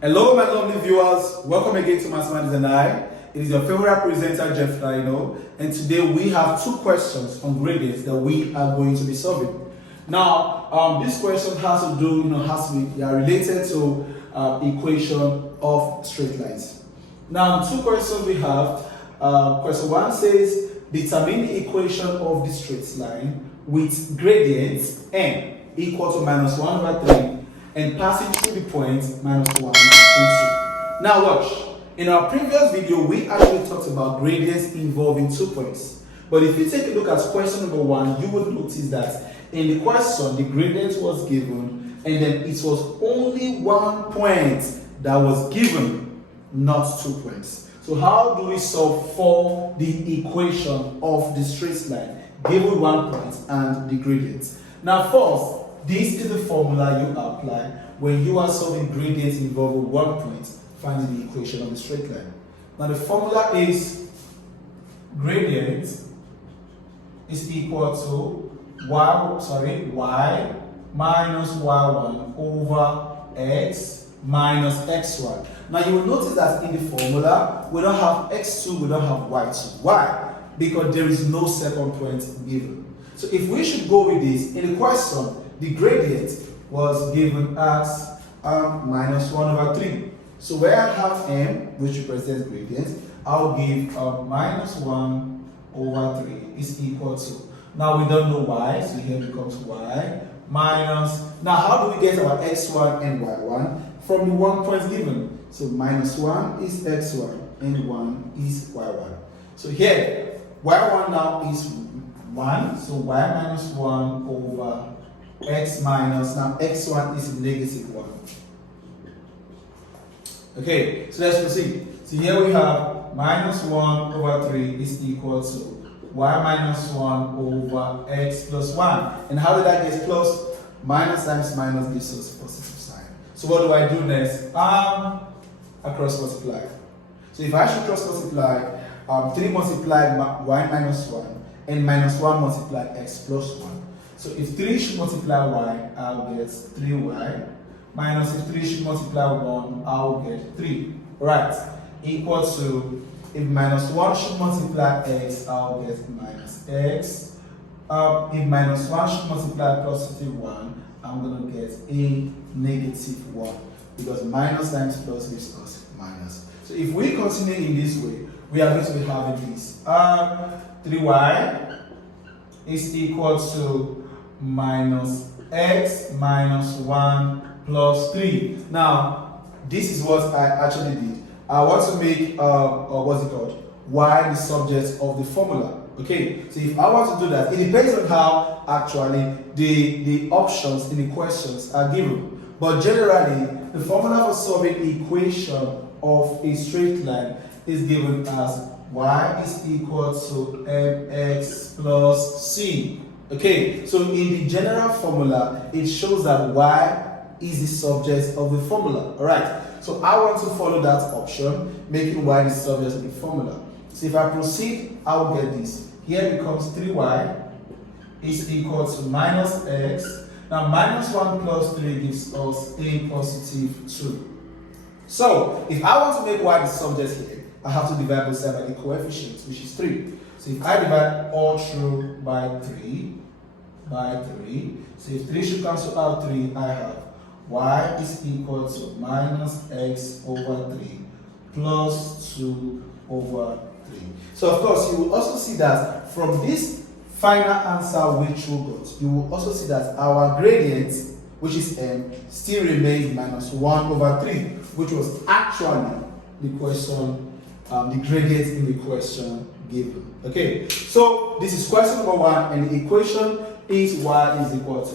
Hello my lovely viewers, welcome again to Mathematics and I. It is your favorite presenter Jeff Lino, and today we have two questions on gradients that we are going to be solving. Now, this question has to do, they are related to equation of straight lines. Now, two questions we have. Question one says, determine the equation of the straight line with gradient n equal to -1/3 and passing through the point -1 and 2. Now watch. In our previous video, we actually talked about gradients involving 2 points. But if you take a look at question number 1, you would notice that in the question, the gradient was given, and then it was only 1 point that was given, not 2 points. So how do we solve for the equation of the straight line given 1 point and the gradient? Now first, this is the formula you apply when you are solving gradients involving 1 point, finding the equation of the straight line. Now the formula is gradient is equal to y minus y1 over x minus x1. Now you will notice that in the formula, we don't have x2, we don't have y2. Why? Because there is no second point given. So if we should go with this, in the question, the gradient was given as -1/3. So where I have m, which represents gradient, I'll give -1/3 is equal to. Now we don't know y, so here becomes y minus. Now how do we get our x1 and y1? From the 1 point given. So -1 is x1 and 1 is y1. So here, y1 now is 1, so y minus 1 over x minus, now x1 is -1. Okay, so let's proceed. So here we have -1/3 is equal to y minus 1 over x plus 1. And how did that get plus? Minus times minus gives us positive sign. So what do I do next? I cross multiply. So if I should cross multiply, 3 multiply y minus 1 and -1 multiply x plus 1. So if 3 should multiply y, I'll get 3y. Minus if 3 should multiply 1, I'll get 3. Right. Equal to, if -1 should multiply x, I'll get minus x. If -1 should multiply +1, I'm going to get a -1. Because minus times plus gives us minus. So if we continue in this way, we are going to be having this. 3y is equal to minus x minus 1 plus 3. Now, this is what I actually did. I want to make, y the subject of the formula. Okay, so if I want to do that, it depends on how actually the options in the questions are given. But generally, the formula for solving the equation of a straight line is given as y is equal to mx plus c. Okay, so in the general formula, it shows that y is the subject of the formula. Alright, so I want to follow that option, making y the subject of the formula. So if I proceed, I will get this. Here becomes 3y is equal to minus x. Now -1 plus 3 gives us a positive 2. So if I want to make y the subject here, I have to divide both sides by the coefficient, which is 3. So if I divide all through by 3, so if 3 should cancel out 3, I have y is equal to minus x over 3 plus 2 over 3. So of course, you will also see that from this final answer which we got, you will also see that our gradient, which is m, still remains -1/3, which was actually the question, the gradient in the question given. Okay, so this is question number 1, and the equation is y is equal to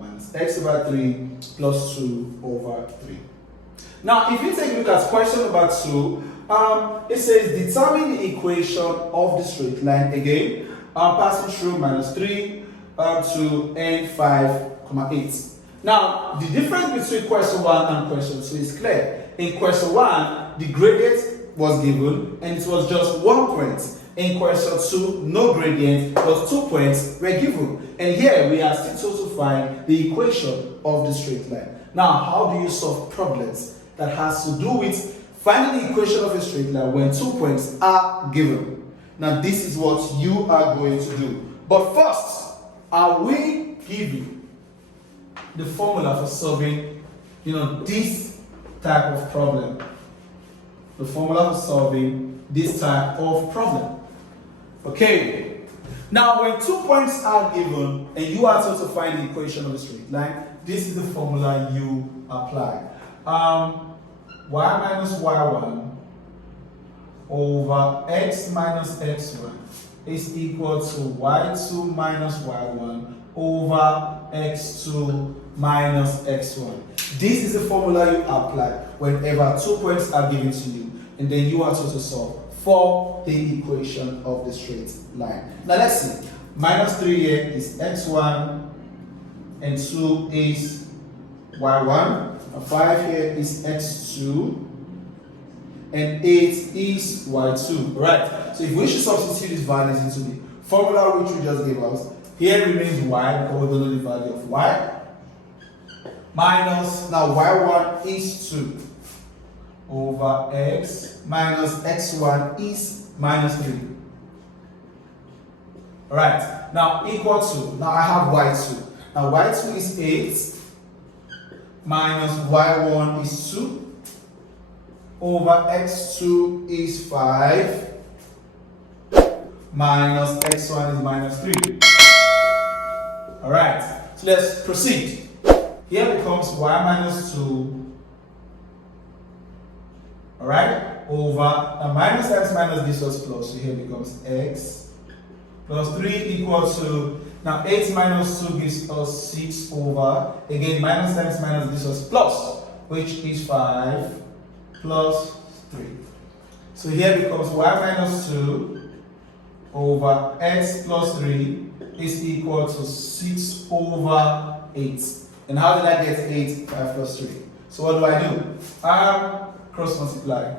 minus x over 3 plus 2 over 3. Now, if you take a look at question number 2, it says determine the equation of the straight line again, passing through -3 to n5,8. Now, the difference between question 1 and question 2 is clear. In question 1, the gradient was given and it was just 1 point. In question 2, no gradient, but 2 points were given. And here we are still to find the equation of the straight line. Now, how do you solve problems that has to do with finding the equation of a straight line when 2 points are given. Now this is what you are going to do. But first, I will give you the formula for solving, this type of problem. The formula for solving this type of problem. Okay. Now, when 2 points are given and you are told to find the equation of a straight line, this is the formula you apply. Y minus y1 over x minus x1 is equal to y2 minus y1 over x2 minus x1. This is the formula you apply whenever 2 points are given to you, and then you are told to solve for the equation of the straight line. Now let's see. Minus 3 here is x1, and 2 is y1, and 5 here is x2, and 8 is y2. Right. So if we should substitute these values into the formula which we just gave us, here remains y because we don't know the value of y. Minus, now y1 is 2 over x minus x1 is minus 3. Alright, now equal to, now I have y2. Now y2 is 8 minus y1 is 2 over x2 is 5 minus x1 is minus 3. Alright, so let's proceed. Here becomes y minus 2, alright, over minus x minus gives us plus, so here becomes x plus 3 equal to, now 8 minus 2 gives us 6 over, again minus x minus gives us plus, which is 5 plus 3. So here becomes y minus 2 over x plus 3 is equal to 6 over 8. And how did I get 8? 5 plus 3. So what do I do? Cross multiply.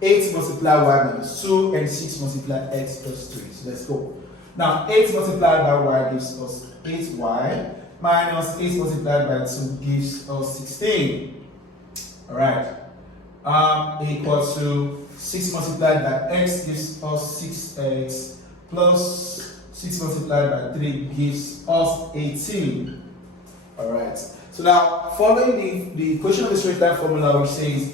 8 multiply y minus 2 and 6 multiply x plus 3. So let's go. Now 8 multiplied by y gives us 8y minus 8 multiplied by 2 gives us 16. Alright. Equal to 6 multiplied by x gives us 6x plus 6 multiplied by 3 gives us 18. Alright. So now following the equation of the straight line formula which says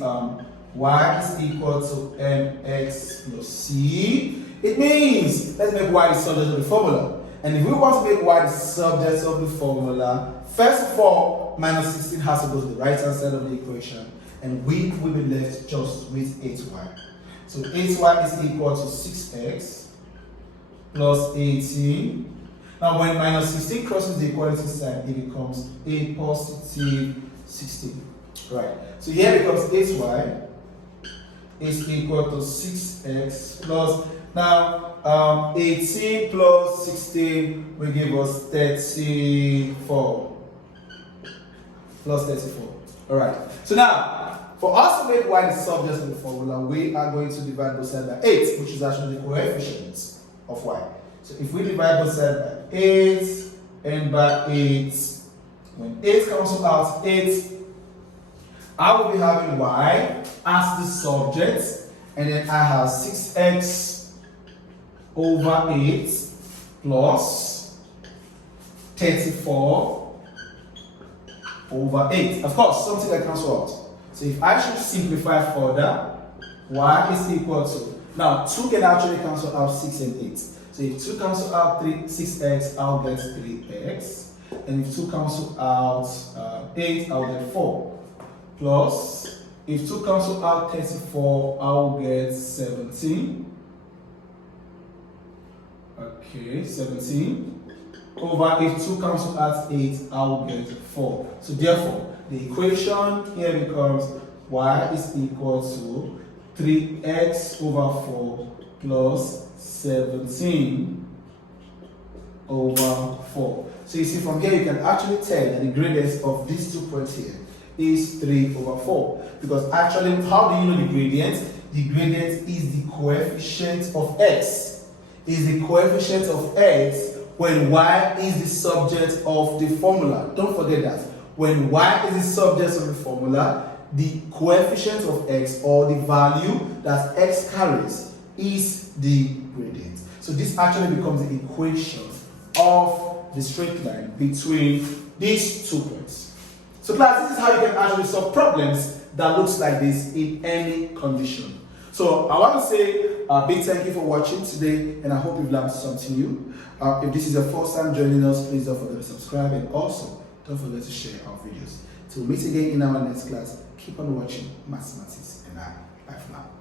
y is equal to mx plus c, it means let's make y the subject of the formula. And if we want to make y the subject of the formula, first of all, minus 16 has to go to the right hand side of the equation, and we will be left just with 8y. So 8y is equal to 6x plus 18. Now when minus 16 crosses the equality sign, it becomes a positive 16. Right. So here it becomes 8y is equal to 6x plus, now 18 plus 16 will give us 34. Plus 34. Alright. So now, for us to make y the subject of the formula, we are going to divide both sides by 8, which is actually the coefficient of y. So if we divide both sides by 8 and by 8, when 8 cancels out 8, I will be having y as the subject, and then I have 6x over 8 plus 34 over 8. Of course, something that cancels out. So if I should simplify further, y is equal to, now 2 can actually cancel out 6 and 8. So if 2 cancel out 6x, I'll get 3x. And if 2 cancel out 8, I'll get 4. Plus, if 2 cancel out 34, I'll get 17. Okay, 17. Over, if 2 cancel out 8, I'll get 4. So therefore, the equation here becomes y is equal to 3x over 4 plus 17 over 4. So you see from here you can actually tell that the gradient of these 2 points here is 3 over 4. Because actually, how do you know the gradient? The gradient is the coefficient of x. Is the coefficient of x when y is the subject of the formula. Don't forget that. When y is the subject of the formula, the coefficient of x, or the value that x carries, is the gradient. So this actually becomes the equation of the straight line between these 2 points. So class, this is how you can actually solve problems that looks like this in any condition. So I want to say a big thank you for watching today, and I hope you've learned something new. If this is your first time joining us, please don't forget to subscribe, and also don't forget to share our videos. Till we meet again in our next class, keep on watching Mathematics and I. Bye for now.